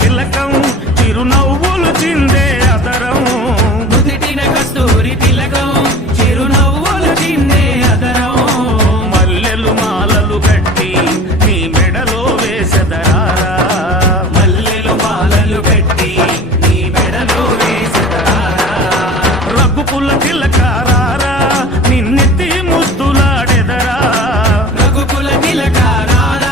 తిలకం చిరునవ్వులు చిందే అదరం నుదిటిన కస్తూరి తిలకం చిరునవ్వులు చిందే అదరం మల్లెలు మాలలు కట్టి నీ మెడలో వేసెదరారా మల్లెలు మాలలు కట్టి నీ మెడలో వేసెదరారా రఘుకుల తిలకారారా నిన్నెత్తి ముద్దులాడెదరా రఘుకుల తిలకారారా